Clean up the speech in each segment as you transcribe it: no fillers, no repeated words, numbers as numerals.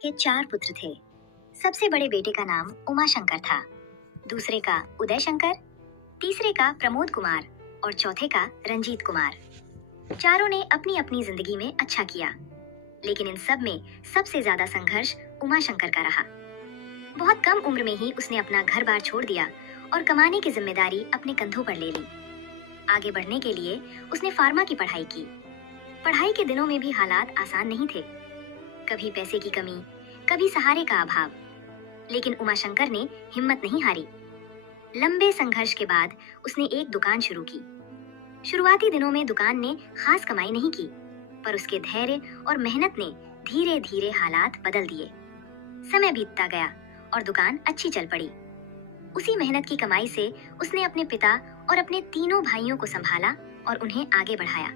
के 4 पुत्र थे। सबसे बड़े बेटे का नाम उमाशंकर था, दूसरे का उदय शंकर, तीसरे का प्रमोद कुमार और चौथे का रंजीत कुमार। चारों ने अपनी अपनी जिंदगी में अच्छा किया, लेकिन इन सब में सबसे ज्यादा संघर्ष उमाशंकर का रहा। बहुत कम उम्र में ही उसने अपना घर बार छोड़ दिया और कमाने की जिम्मेदारी अपने कंधों पर ले ली। आगे बढ़ने के लिए उसने फार्मा की पढ़ाई की। पढ़ाई के दिनों में भी हालात आसान नहीं थे, कभी पैसे की कमी, कभी सहारे का अभाव। लेकिन उमाशंकर ने हिम्मत नहीं हारी। लंबे संघर्ष के बाद उसने एक दुकान शुरू की। शुरुआती दिनों में दुकान ने खास कमाई नहीं की, पर उसके धैर्य और मेहनत ने धीरे धीरे हालात बदल दिए। समय बीतता गया और दुकान अच्छी चल पड़ी। उसी मेहनत की कमाई से उसने अपने पिता और अपने तीनों भाइयों को संभाला और उन्हें आगे बढ़ाया।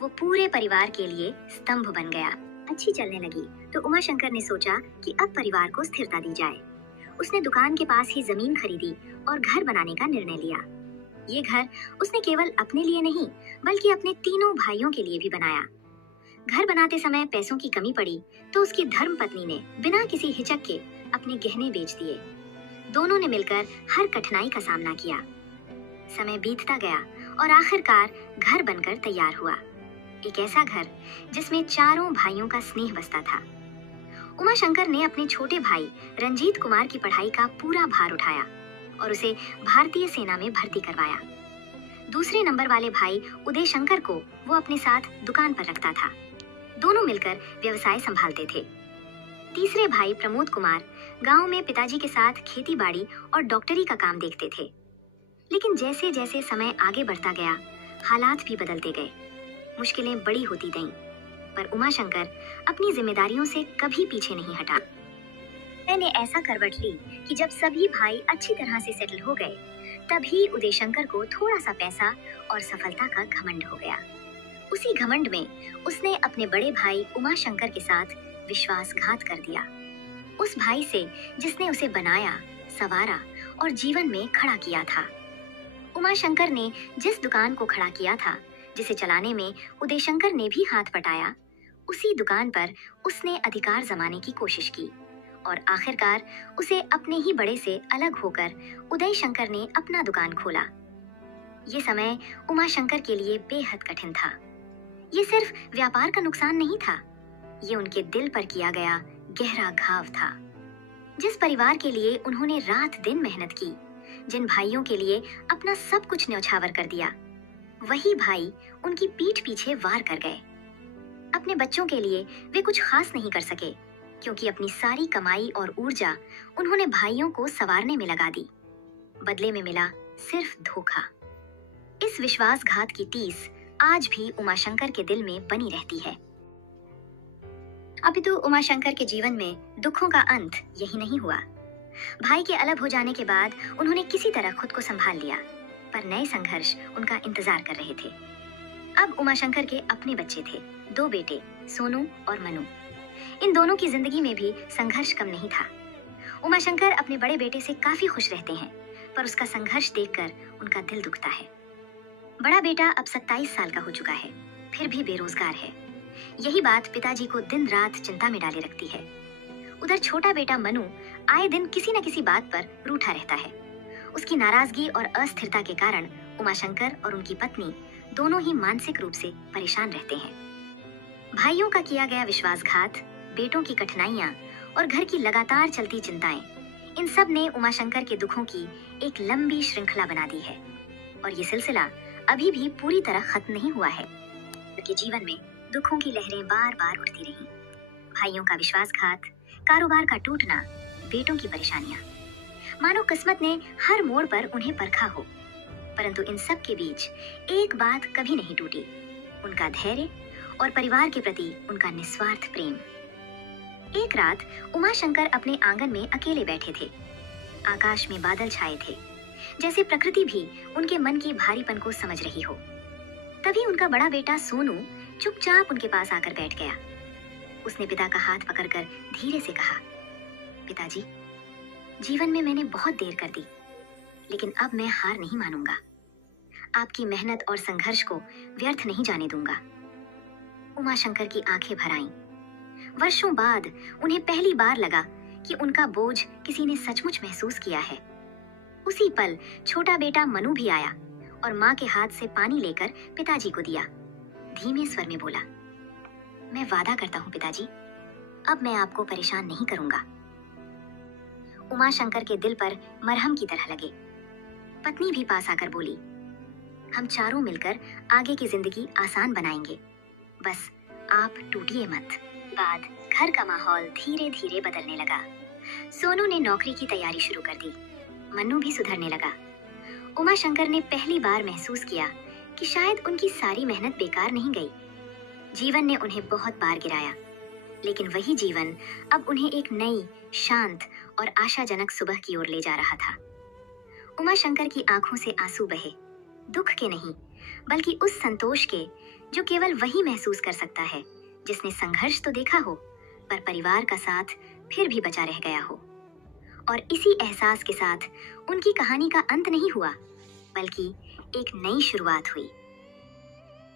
वो पूरे परिवार के लिए स्तंभ बन गया। अच्छी चलने लगी तो उमाशंकर ने सोचा कि अब परिवार को स्थिरता दी जाए। उसने दुकान के पास ही जमीन खरीदी और घर बनाने का निर्णय लिया। ये घर उसने केवल अपने लिए नहीं, बल्कि अपने तीनों भाइयों के लिए भी बनाया। घर बनाते समय पैसों की कमी पड़ी तो उसकी धर्मपत्नी ने बिना किसी हिचक के अपने गहने बेच दिए। दोनों ने मिलकर हर कठिनाई का सामना किया। समय बीतता गया और आखिरकार घर बनकर तैयार हुआ। एक ऐसा घर जिसमें चारों भाइयों का स्नेह बसता था। उमाशंकर ने अपने छोटे भाई रंजीत कुमार की पढ़ाई का पूरा भार उठाया और उसे भारतीय सेना में भर्ती करवाया। दूसरे नंबर वाले भाई उदय शंकर को वो अपने साथ दुकान पर रखता था। दोनों मिलकर व्यवसाय संभालते थे। तीसरे भाई प्रमोद कुमार गांव में पिताजी के साथ खेती बाड़ी और डॉक्टरी का काम देखते थे। लेकिन जैसे जैसे समय आगे बढ़ता गया, हालात भी बदलते गए। मुश्किलें बड़ी होती गईं, पर उमाशंकर अपनी जिम्मेदारियों से कभी पीछे नहीं हटा। मैंने ऐसा करवट ली कि जब सभी भाई अच्छी तरह से सेटल हो गए, तभी उदय शंकर को थोड़ा सा पैसा और सफलता का घमंड हो गया। उसी घमंड में उसने अपने बड़े भाई उमाशंकर के साथ विश्वासघात कर दिया। उस भाई से जिसने उसे बनाया, संवारा और जीवन में खड़ा किया था। उमाशंकर ने जिस दुकान को खड़ा किया था, जिसे चलाने में उदय शंकर ने भी हाथ बटाया, उसी दुकान पर उसने अधिकार जमाने की कोशिश की और आखिरकार उसे अपने ही बड़े से अलग होकर उदय शंकर ने अपना दुकान खोला। ये समय उमाशंकर के लिए बेहद कठिन था। ये सिर्फ व्यापार का नुकसान नहीं था, ये उनके दिल पर किया गया गहरा घाव था। जिस परिवार के लिए उन्होंने रात दिन मेहनत की, जिन भाइयों के लिए अपना सब कुछ न्यौछावर कर दिया, वही भाई उनकी पीठ पीछे वार कर गए। अपने बच्चों के लिए वे कुछ खास नहीं कर सके, क्योंकि अपनी सारी कमाई और ऊर्जा उन्होंने भाइयों को संवारने में लगा दी। बदले में मिला सिर्फ धोखा। इस विश्वासघात की टीस आज भी उमाशंकर के दिल में बनी रहती है। अपितु उमाशंकर के जीवन में दुखों का अंत यही नहीं हुआ। भाई के अलग हो जाने के बाद उन्होंने किसी तरह खुद को संभाल लिया, पर नए संघर्ष उनका इंतजार कर रहे थे। अब उमाशंकर के अपने बच्चे थे, 2 बेटे, सोनू और मनु। इन दोनों की जिंदगी में भी संघर्ष कम नहीं था। उमाशंकर अपने बड़े बेटे से काफी खुश रहते हैं, पर उसका संघर्ष देखकर उनका दिल दुखता है। बड़ा बेटा अब 27 साल का हो चुका है, फिर भी बेरोजगार है। यही बात पिताजी को दिन रात चिंता में डाले रखती है। उधर छोटा बेटा मनु आए दिन किसी न किसी बात पर रूठा रहता है। उसकी नाराजगी और अस्थिरता के कारण उमाशंकर और उनकी पत्नी दोनों ही मानसिक रूप से परेशान रहते हैं। भाइयों का किया गया विश्वासघात, बेटों की कठिनाइयां और घर की लगातार चलती चिंताएं, इन सब ने उमाशंकर के दुखों की एक लंबी श्रृंखला बना दी है। और ये सिलसिला अभी भी पूरी तरह खत्म नहीं हुआ है। उनके जीवन में दुखों की लहरें बार बार उठती रहीं। भाइयों का विश्वासघात, कारोबार का टूटना, बेटों की परेशानियां, मानो किस्मत ने हर मोड़ पर उन्हें परखा हो। परंतु इन सब के बीच एक बात कभी नहीं टूटी, उनका धैर्य और परिवार के प्रति उनका निस्वार्थ प्रेम। एक रात उमाशंकर अपने आंगन में अकेले बैठे थे। आकाश में बादल छाए थे, जैसे प्रकृति भी उनके मन की भारीपन को समझ रही हो। तभी उनका बड़ा बेटा सोनू चुपचाप उनके पास आकर बैठ गया। उसने पिता का हाथ पकड़कर धीरे से कहा, पिताजी, जीवन में मैंने बहुत देर कर दी, लेकिन अब मैं हार नहीं मानूंगा। आपकी मेहनत और संघर्ष को व्यर्थ नहीं जाने दूंगा। उमाशंकर की आंखें भर आईं। वर्षों बाद उन्हें पहली बार लगा कि उनका बोझ किसी ने सचमुच महसूस किया है। उसी पल छोटा बेटा मनु भी आया और माँ के हाथ से पानी लेकर पिताजी को दिया। धीमे स्वर में बोला, मैं वादा करता हूँ पिताजी, अब मैं आपको परेशान नहीं करूंगा। उमाशंकर के दिल पर मरहम की तरह लगे। पत्नी भी पास आकर बोली, हम चारों मिलकर आगे की जिंदगी आसान बनाएंगे, बस आप टूटिए मत। बाद घर का माहौल धीरे धीरे बदलने लगा। सोनू ने नौकरी की तैयारी शुरू कर दी। मन्नू भी सुधरने लगा। उमाशंकर ने पहली बार महसूस किया कि शायद उनकी सारी मेहनत बेकार नहीं गई। जीवन ने उन्हें बहुत बार गिराया, लेकिन वही जीवन अब उन्हें एक नई, शांत और आशाजनक सुबह की ओर ले जा रहा था। उमाशंकर की आंखों से आंसू बहे, दुख के नहीं, बल्कि उस संतोष के जो केवल वही महसूस कर सकता है जिसने संघर्ष तो देखा हो, पर परिवार का साथ फिर भी बचा रह गया हो। और इसी एहसास के साथ उनकी कहानी का अंत नहीं हुआ, बल्कि एक नई शुरुआत हुई।